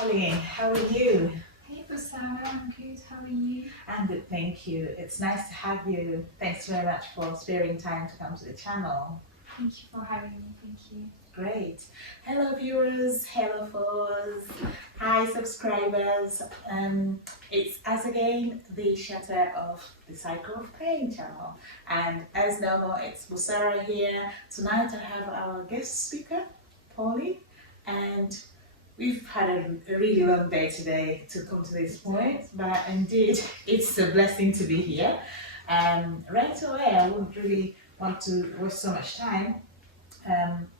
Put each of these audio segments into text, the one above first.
Pauline, how are you? Hey Basara, I'm good. How are you? I'm good, thank you. It's nice to have you. Thanks very much for sparing time to come to the channel. Thank you for having me. Thank you. Great. Hello viewers, hello followers, hi subscribers. It's us again, the shutter of the Cycle of Pain channel. And as normal, it's Busara here. Tonight I have our guest speaker, Pauline, and we've had a really long day today to come to this point, but indeed it's a blessing to be here. Right away, I wouldn't really want to waste so much time.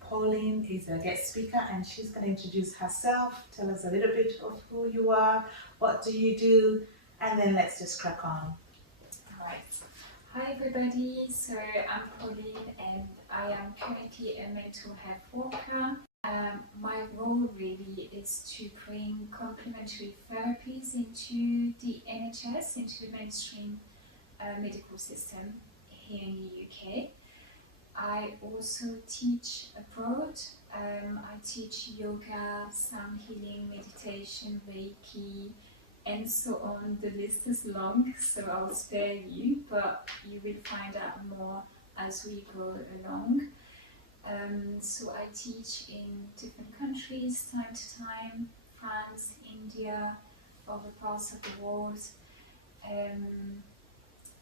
Pauline is a guest speaker and she's going to introduce herself, tell us a little bit of who you are, what do you do, and then let's just crack on. Alright. Hi everybody. So I'm Pauline and I am currently a mental health worker. My role really is to bring complementary therapies into the NHS, into the mainstream medical system here in the UK. I also teach abroad. I teach yoga, sound healing, meditation, Reiki, and so on. The list is long, so I'll spare you, but you will find out more as we go along. So I teach in different countries time to time, France, India, other parts of the world.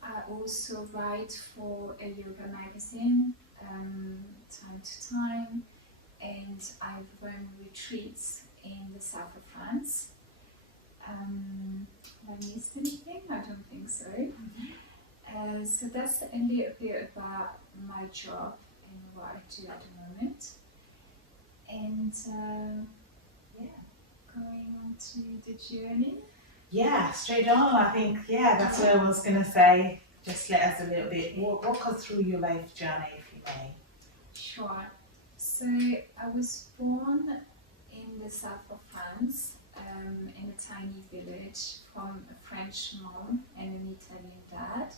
I also write for a yoga magazine time to time, and I run retreats in the south of France. Have I missed anything? I don't think so. So that's a little bit about my job and what I do at the moment. And going on to the journey. Yeah, straight on. I think, that's what I was going to say. Just let us a little bit, walk us through your life journey, if you may. Sure. So I was born in the south of France, in a tiny village, from a French mom and an Italian dad.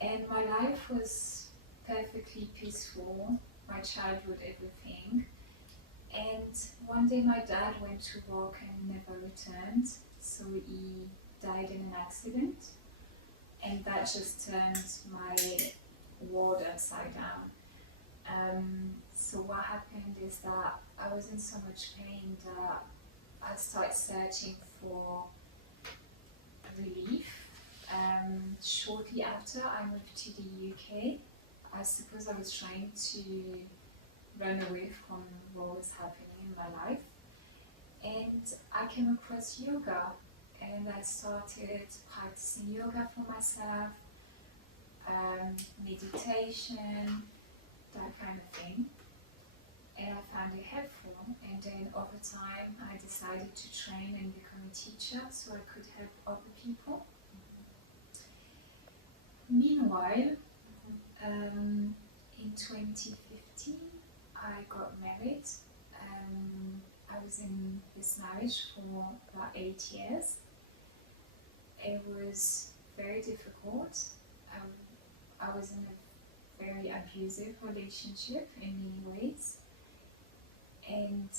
And my life was perfectly peaceful, my childhood, everything. And one day my dad went to work and never returned, so he died in an accident. And that just turned my world upside down. So what happened is that I was in so much pain that I started searching for relief. Shortly after I moved to the UK, I suppose I was trying to run away from what was happening in my life. And I came across yoga, and I started practicing yoga for myself, meditation, that kind of thing. And I found it helpful, and then over time I decided to train and become a teacher so I could help other people. Meanwhile, in 2015 I got married. I was in this marriage for about 8 years. It was very difficult. I was in a very abusive relationship in many ways. And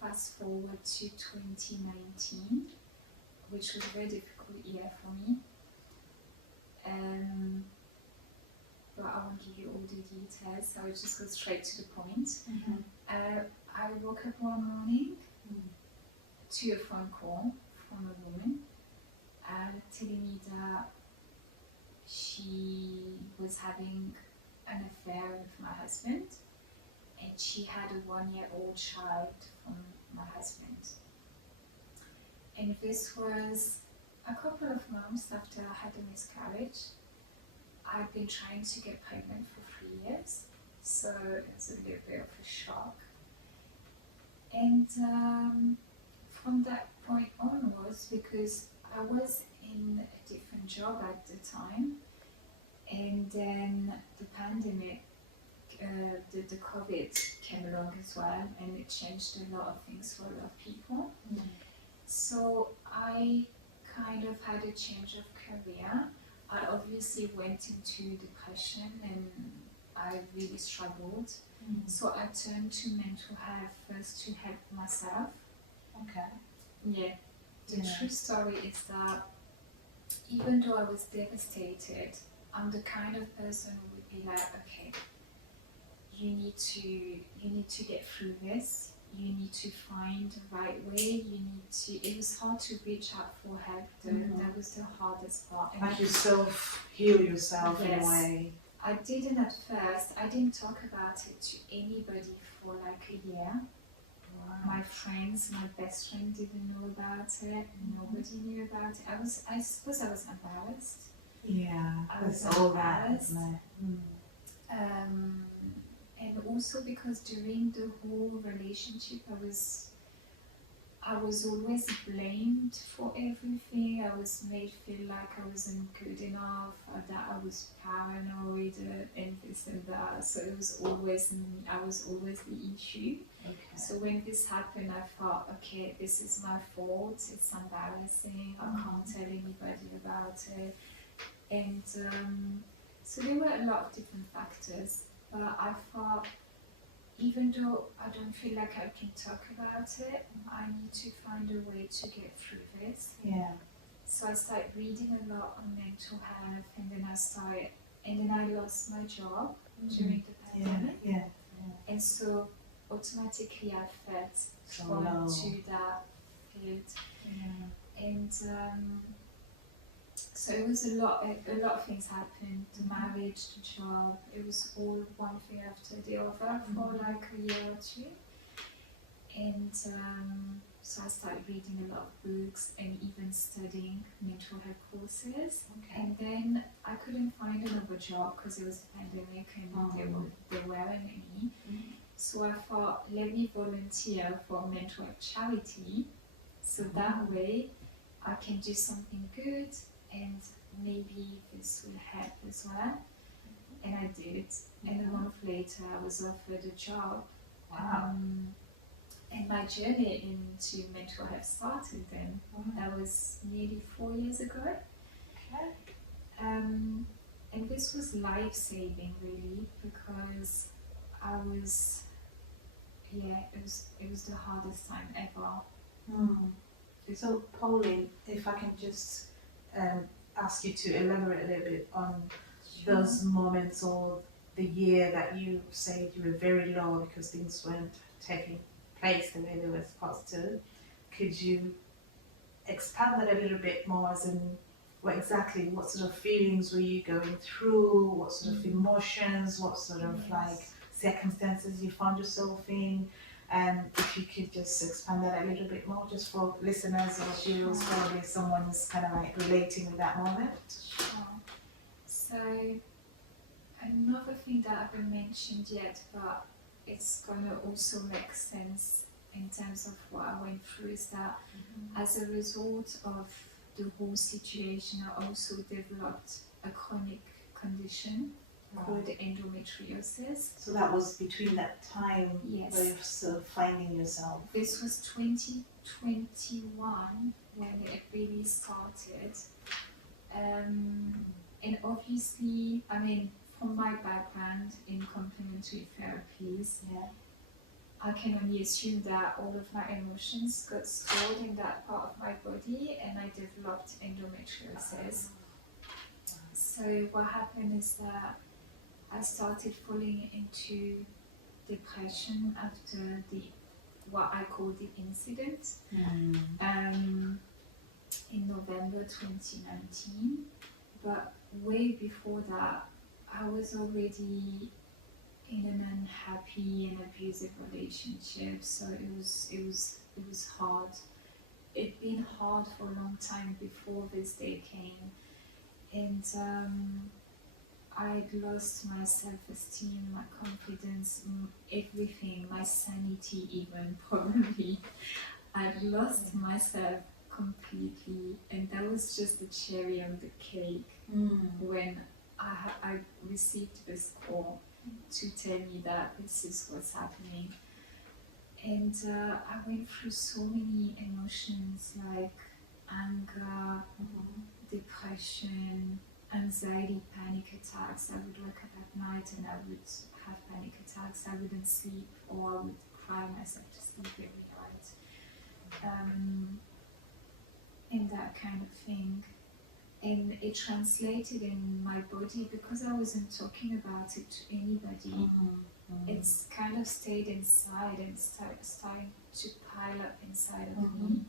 fast forward to 2019, which was a very difficult year for me. But I won't give you all the details, I will just go straight to the point. I woke up one morning to a phone call from a woman telling me that she was having an affair with my husband, and she had a 1-year-old child from my husband. And this was a couple of months after I had a miscarriage. I'd been trying to get pregnant for 3 years, so it was a little bit of a shock. And from that point onwards, because I was in a different job at the time, and then the pandemic, the COVID came along as well, and it changed a lot of things for a lot of people. So I kind of had a change of career. I obviously went into depression and I really struggled. So I turned to mental health first to help myself, Okay. Yeah. The Yeah. true story is that even though I was devastated, I'm the kind of person who would be like, okay, you need to get through this. You need to find the right way. You need to. It was hard to reach out for help. That was the hardest part. And Like you self-heal yourself in a Yes. way. I didn't at first. I didn't talk about it to anybody for like a year. My friends, my best friend didn't know about it. Nobody knew about it. I suppose I was embarrassed. Yeah, I was that's all that, embarrassed. isn't it? And also because during the whole relationship, I was always blamed for everything. I was made feel like I wasn't good enough, that I was paranoid, and this and that. So it was always me. I was always the issue. Okay. So when this happened, I thought, okay, this is my fault. It's embarrassing. I can't tell anybody about it. And so there were a lot of different factors. But I thought, even though I don't feel like I can talk about it, I need to find a way to get through this. Yeah. So I started reading a lot on mental health, and then I lost my job during the pandemic. Yeah. And so automatically I felt So drawn low. to that field. Yeah. And so it was a lot of things happened. The marriage, the job, it was all one thing after the other for like a year or two. And so I started reading a lot of books and even studying mental health courses. Okay. And then I couldn't find another job because it was the pandemic and there weren't any. So I thought, let me volunteer for a mental health charity, so that way I can do something good and maybe this will help as well. And I did. And a month later I was offered a job. Wow. And my journey into mental health started then. That was nearly 4 years ago. Okay. And this was life-saving really, because it was the hardest time ever. So, Pauline, if I can just ask you to elaborate a little bit on those moments or the year that you said you were very low because things weren't taking place the way they were supposed to. Could you expand that a little bit more, as in what sort of feelings were you going through, what sort of emotions, what sort of like circumstances you found yourself in? If you could just expand that a little bit more, just for listeners or viewers, probably someone's kind of like relating with that moment. Sure. So another thing that I haven't mentioned yet, but it's gonna also make sense in terms of what I went through, is that as a result of the whole situation, I also developed a chronic condition called endometriosis. So that was between that time Yes. where you're sort of finding yourself. This was 2021 when it really started. And obviously, I mean, from my background in complementary therapies, I can only assume that all of my emotions got stored in that part of my body, and I developed endometriosis. So what happened is that I started falling into depression after what I call the incident in November 2019. But way before that, I was already in an unhappy and abusive relationship, so it was hard. It'd been hard for a long time before this day came, and I'd lost my self-esteem, my confidence, everything, my sanity even, probably. I'd lost myself completely, and that was just the cherry on the cake when I received this call to tell me that this is what's happening. And I went through so many emotions like anger, depression, anxiety, panic attacks. I would wake up at night and I would have panic attacks. I wouldn't sleep, or I would cry myself to sleep every night. and that kind of thing. And it translated in my body because I wasn't talking about it to anybody. It's kind of stayed inside and starting to pile up inside of me.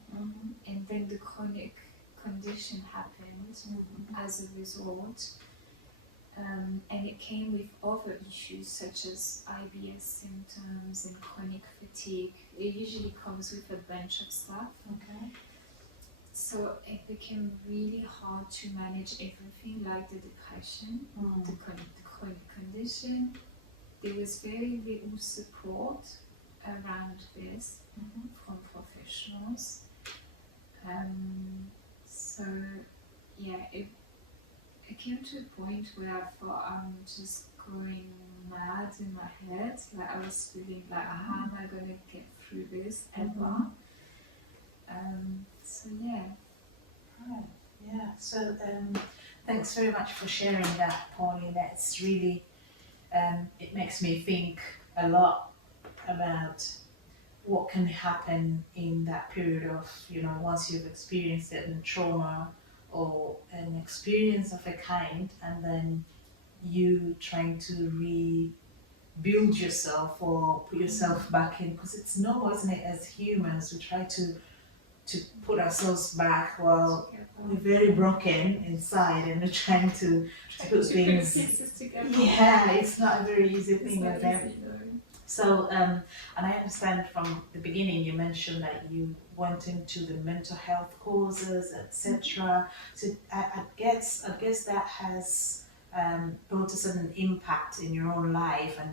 And then the chronic condition happened as a result. And it came with other issues such as IBS symptoms and chronic fatigue. It usually comes with a bunch of stuff. Okay. So it became really hard to manage everything, like the depression, the chronic condition. There was very little support around this from professionals. So yeah, it came to a point where I thought I'm just going mad in my head. Like I was feeling like, how am I going to get through this ever? So yeah. Right. Yeah. So thanks very much for sharing that, Pauline. That's really it makes me think a lot about what can happen in that period of, once you've experienced a trauma or an experience of a kind, and then you trying to rebuild yourself or put yourself back in, because it's normal, isn't it? As humans, we try to put ourselves back while we're very broken inside, and we're trying to put things together. Yeah, it's not a very easy It's thing, not is it? easy, no. So, and I understand from the beginning you mentioned that you went into the mental health courses, etc. So I guess that has brought a certain impact in your own life, and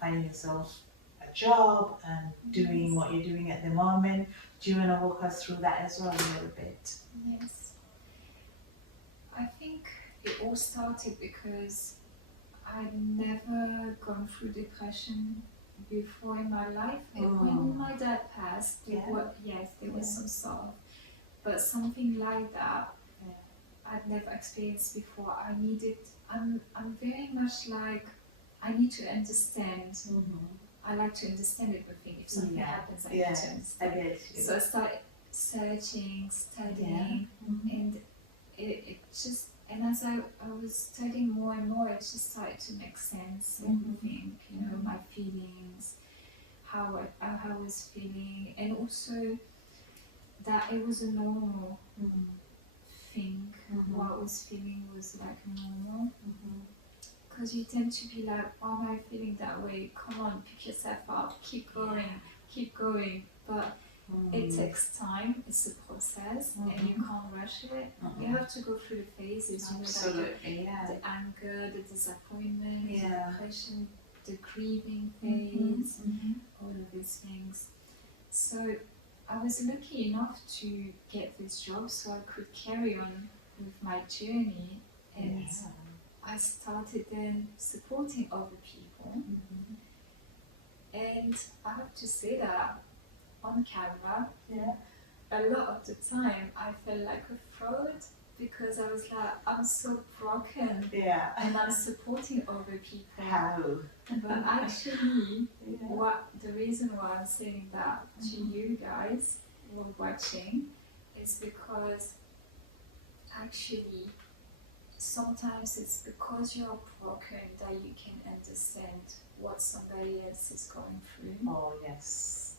finding yourself a job and doing what you're doing at the moment. Do you want to walk us through that as well a little bit? Yes. I think it all started because I'd never gone through depression before in my life. And when my dad passed, there was some stuff, but something like that I'd never experienced before. I'm very much like, I need to understand. I like to understand everything. If something happens, I need to understand. So I started searching, studying, and it just, and as I was studying more and more, it just started to make sense. Everything, my feelings, how I was feeling, and also that it was a normal thing. What I was feeling was like normal. Because you tend to be like, why am I feeling that way? Come on, pick yourself up, keep going. But it takes time, it's a process, and you can't rush it. You have to go through the phases, Absolutely, the anger, the disappointment, the depression, the grieving phase, all of these things. So I was lucky enough to get this job so I could carry on with my journey, and I started then supporting other people. And I have to say that on camera, a lot of the time I felt like a fraud, because I was like, I'm so broken and I'm supporting other people. How? But actually, the reason why I'm saying that to you guys who are watching is because actually sometimes it's because you're broken that you can understand what somebody else is going through. Oh, yes.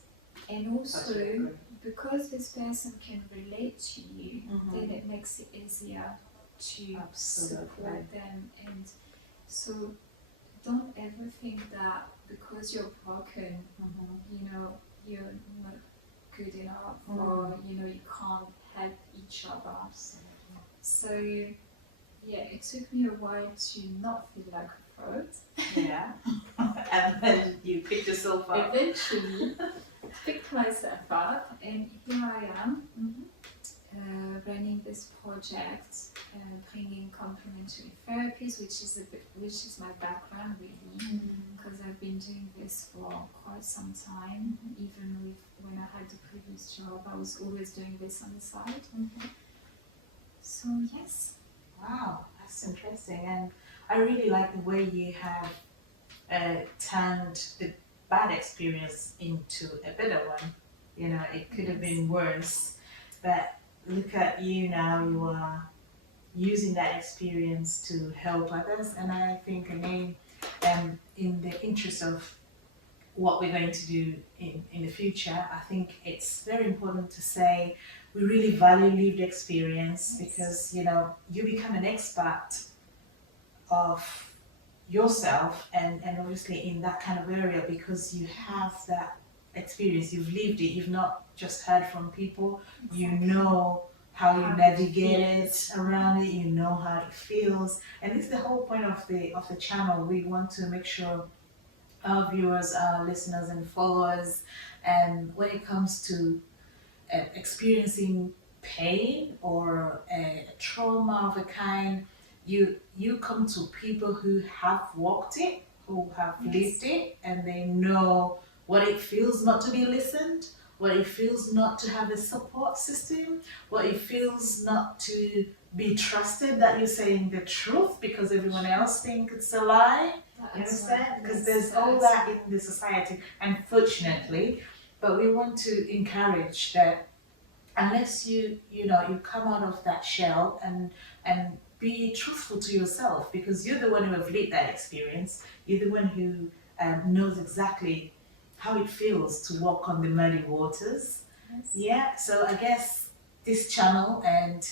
And also, because this person can relate to you, then it makes it easier to support them. And so don't ever think that because you're broken, you're not good enough, or you can't help each other. So it took me a while to not feel like a fraud. And then you picked yourself up. Eventually, picked myself up, and here I am, running this project, bringing complementary therapies, which is my background really, because I've been doing this for quite some time. Even when I had the previous job, I was always doing this on the side. So yes. Wow, that's interesting, and I really like the way you have turned the bad experience into a better one. You know, it could have been worse. But look at you now, you are using that experience to help others. And I think, again, in the interest of what we're going to do in the future, I think it's very important to say we really value lived experience because, you know, you become an expert of yourself and obviously in that kind of area because you have that experience, you've lived it, you've not just heard from people, you know how you navigate it around it, you know how it feels. And this is the whole point of the channel. We want to make sure our viewers, our listeners and followers, and when it comes to experiencing pain or a trauma of a kind, you come to people who have walked it, who have lived it, and they know what it feels not to be listened, what it feels not to have a support system, what it feels not to be trusted that you're saying the truth because everyone else thinks it's a lie. You understand? Because there's all that in the society, unfortunately. But we want to encourage that unless you know you come out of that shell and be truthful to yourself because you're the one who have lived that experience. You're the one who knows exactly how it feels to walk on the muddy waters. Yeah. So I guess this channel and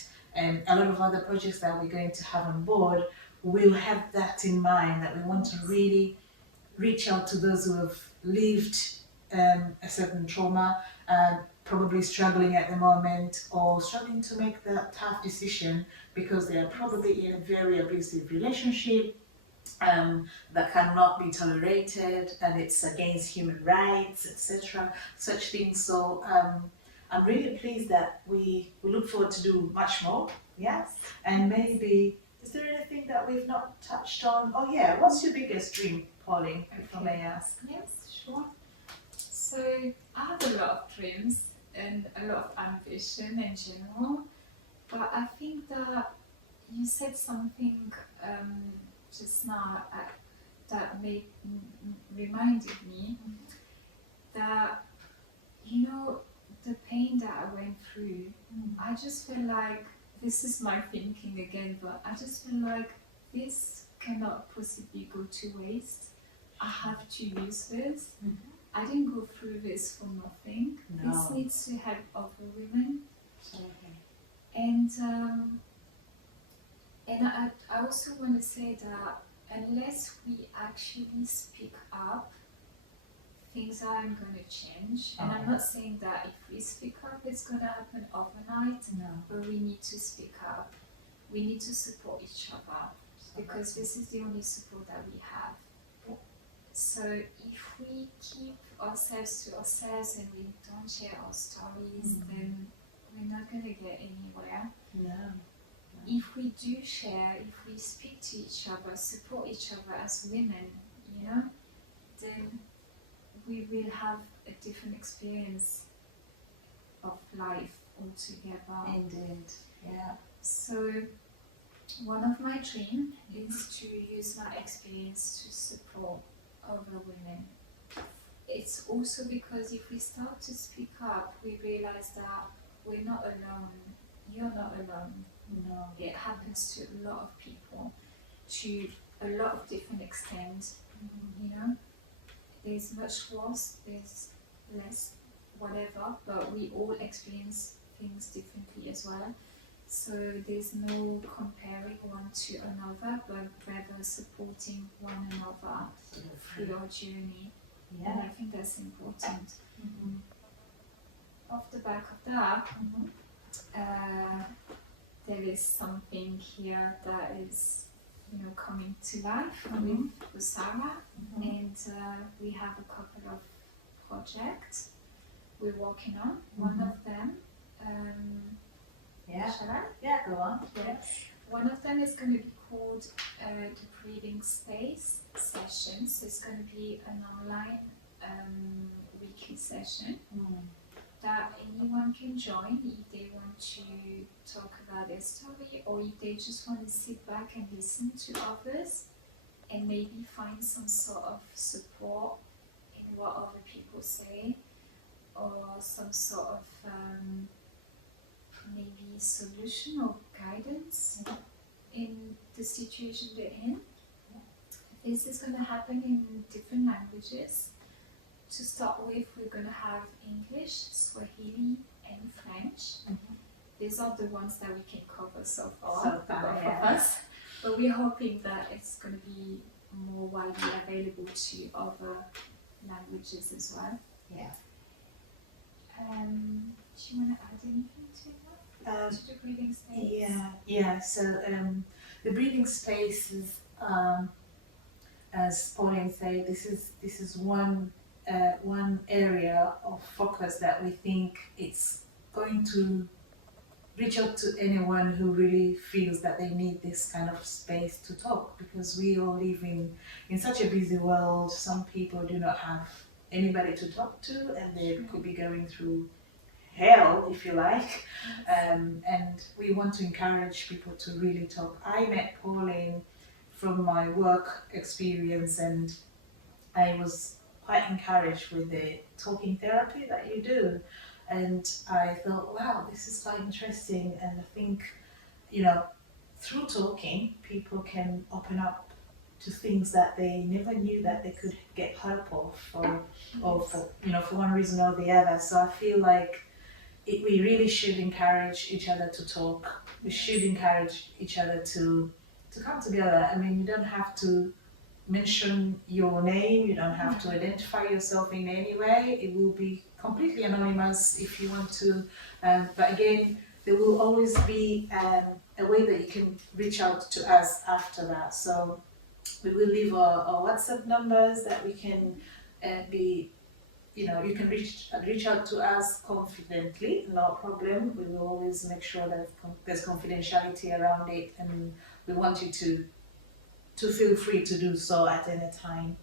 a lot of other projects that we're going to have on board will have that in mind, that we want to really reach out to those who have lived a certain trauma, probably struggling at the moment or struggling to make that tough decision because they are probably in a very abusive relationship that cannot be tolerated and it's against human rights, etc. Such things. So I'm really pleased that we look forward to do much more. Yes, and maybe. Is there anything that we've not touched on? Oh yeah, what's your biggest dream, Pauline, if I may ask? Yes, sure. So I have a lot of dreams and a lot of ambition in general, but I think that you said something just now that reminded me that, you know, the pain that I went through, I just feel like, this is my thinking again, but I just feel like this cannot possibly go to waste. I have to use this. I didn't go through this for nothing. No. This needs to help other women. Absolutely. And I also want to say that unless we actually speak up, things aren't going to change. And I'm not saying that if we speak up, it's going to happen overnight. No. But we need to speak up. We need to support each other because this is the only support that we have. So if we keep ourselves to ourselves and we don't share our stories, then we're not going to get anywhere. No. If we do share, if we speak to each other, support each other as women, you know, then we will have a different experience of life altogether. Indeed. Yeah. So one of my dreams is to use my experience to support other women. It's also because if we start to speak up, we realize that we're not alone. You're not alone. No. It happens to a lot of people, to a lot of different extents. You know, there's much worse, there's less, whatever, but we all experience things differently as well. So there's no comparing one to another, but rather supporting one another through our journey. And Yeah. I think that's important. Off the back of that, there is something here that is, you know, coming to life with Usara, and we have a couple of projects we're working on. One of them, Yeah. shall I? Yeah. Go on. Yes. One of them is going to be called the Breathing Space Session. So it's going to be an online weekly session that anyone can join if they want to talk about their story or if they just want to sit back and listen to others and maybe find some sort of support in what other people say. or some sort of maybe solution or guidance in the situation they're in. This is going to happen in different languages. To start with, we're going to have English, Swahili, and French. These are the ones that we can cover so far, both of us. But we're hoping that it's going to be more widely available to other languages as well. Yeah. Do you want to add anything to that? To the breathing space? Yeah. So the breathing space is, as Pauline said, this is one area of focus that we think it's going to reach out to anyone who really feels that they need this kind of space to talk, because we all live in such a busy world. Some people do not have anybody to talk to, and they could be going through hell, if you like. And we want to encourage people to really talk. I met Pauline from my work experience, and I was quite encouraged with the talking therapy that you do. And I thought, wow, this is quite interesting. And I think, through talking, people can open up to things that they never knew that they could get help of, or for one reason or the other. So I feel like we really should encourage each other to talk. We should encourage each other to come together. I mean, you don't have to mention your name, you don't have to identify yourself in any way. It will be completely anonymous if you want to, but again, there will always be a way that you can reach out to us after that. So we will leave our WhatsApp numbers that we can you can reach out to us confidently, no problem. We will always make sure that there's confidentiality around it, and we want you to feel free to do so at any time.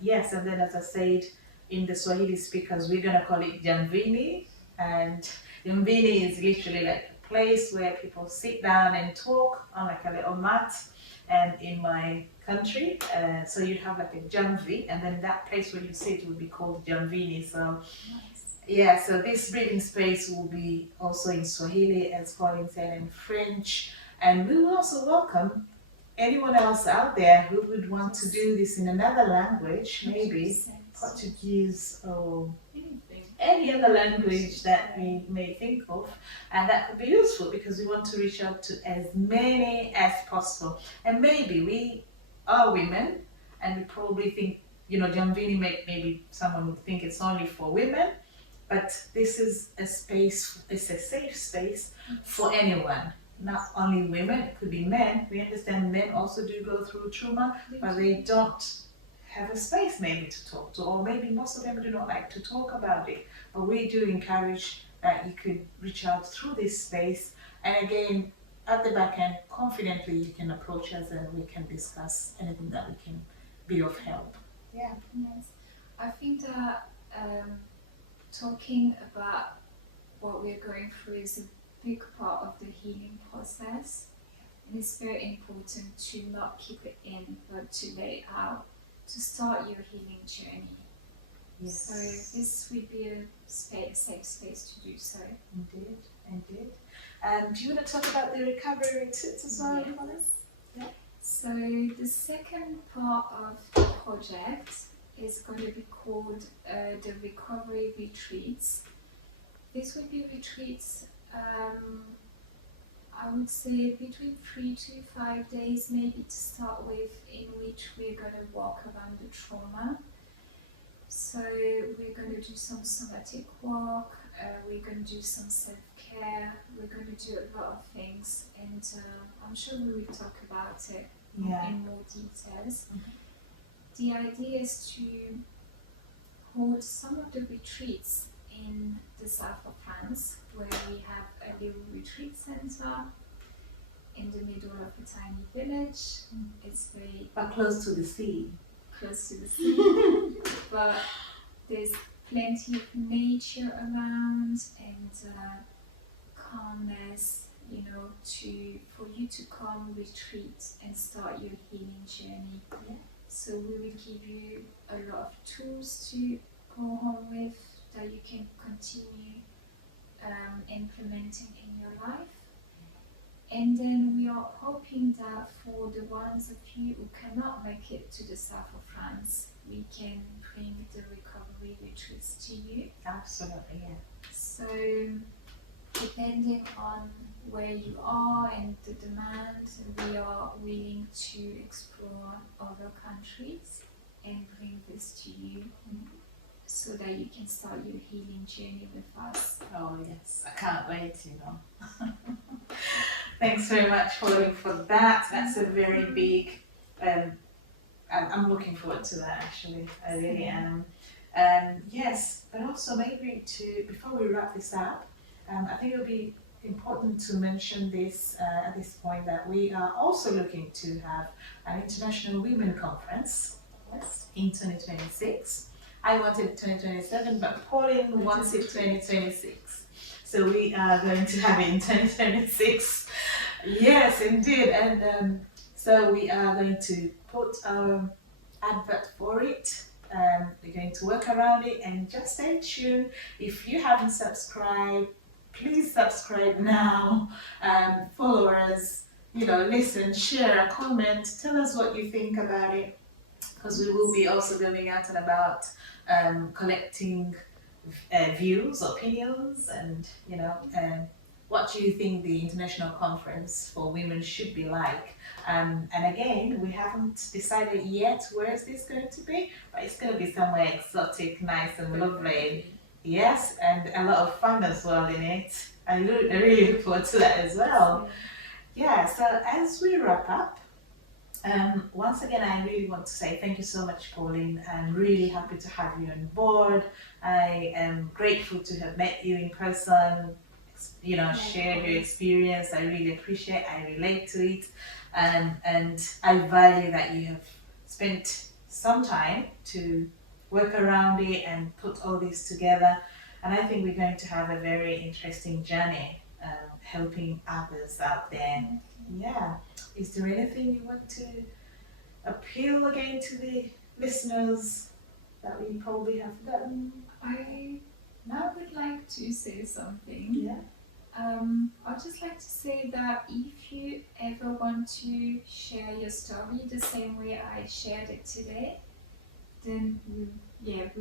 Yes, and then as I said, in the Swahili speakers, we're gonna call it Jamvini, and Jamvini is literally like a place where people sit down and talk on like a little mat. And in my country, so you'd have like a Jamvi, and then that place where you sit would be called Jamvini. So yeah, so this breathing space will be also in Swahili, as Pauline said, in French, and we will also welcome anyone else out there who would want to do this in another language, maybe Portuguese or any other language that we may think of, and that could be useful, because we want to reach out to as many as possible. And maybe we are women, and we probably think, Jamvini, maybe someone would think it's only for women, but this is a space, it's a safe space for anyone. Not only women, it could be men. We understand men also do go through trauma, but they don't have a space maybe to talk to, or maybe most of them do not like to talk about it. But we do encourage that you could reach out through this space, and again, at the back end, confidently you can approach us and we can discuss anything that we can be of help. Yeah. Yes, I think that talking about what we're going through is a big part of the healing process, and it's very important to not keep it in, but to let it out, to start your healing journey. Yes. So this would be a safe space to do so. Indeed. Do you want to talk about the recovery retreats as well? Yes. Yeah. So the second part of the project is going to be called the recovery retreats. These would be retreats, I would say between 3 to 5 days maybe to start with, in which we're going to walk around the trauma. So we're going to do some somatic work, we're going to do some self-care, we're going to do a lot of things, and I'm sure we will talk about it in more details. The idea is to hold some of the retreats in the south of France, where we have a little retreat center in the middle of a tiny village. It's very close to the sea. Close to the sea, but there's plenty of nature around, and calmness, for you to come, retreat, and start your healing journey. So we will give you a lot of tools to go home with, that you can continue implementing in your life. And then we are hoping that for the ones of you who cannot make it to the south of France, we can bring the recovery retreats to you. Absolutely, yeah. So, depending on where you are and the demand, we are willing to explore other countries and bring this to you so that you can start your healing journey with us. Oh yes, I can't wait, you know. Thanks very much, Pauline, for that. That's a very big, I'm looking forward to that actually, I really am. Yes, but also maybe before we wrap this up, I think it would be important to mention this at this point that we are also looking to have an International Women Conference in 2026. I wanted 2027, but Pauline wants it 2026. So we are going to have it in 2026. Yes, indeed. And so we are going to put our advert for it. We're going to work around it, and just stay tuned. If you haven't subscribed, please subscribe now. Follow us, listen, share, comment, tell us what you think about it, because we will be also going out and about collecting views, opinions, and what do you think the International Conference for Women should be like. And again, we haven't decided yet where is this going to be, but it's going to be somewhere exotic, nice and lovely. Yes, and a lot of fun as well in it. I really look forward to that as well. Yeah, so as we wrap up, once again, I really want to say thank you so much, Pauline. I'm really happy to have you on board. I am grateful to have met you in person, shared your experience. I really appreciate it. I relate to it. And I value that you have spent some time to work around it and put all this together. And I think we're going to have a very interesting journey helping others out there. Yeah. Is there anything you want to appeal again to the listeners that we probably have forgotten? I would like to say something. Yeah. I'd just like to say that if you ever want to share your story the same way I shared it today, then we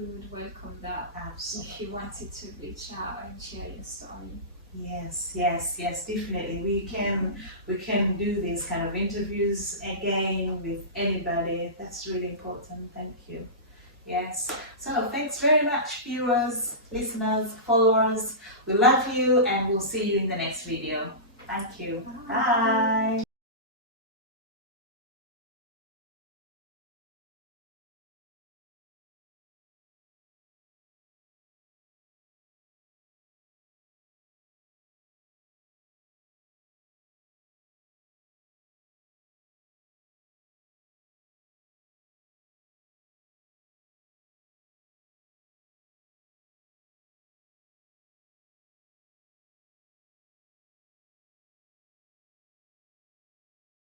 would welcome that. Absolutely. If you wanted to reach out and share your story. Yes, definitely. We can do these kind of interviews again with anybody. That's really important. Thank you. Yes. So thanks very much, viewers, listeners, followers. We love you, and we'll see you in the next video. Thank you. Bye.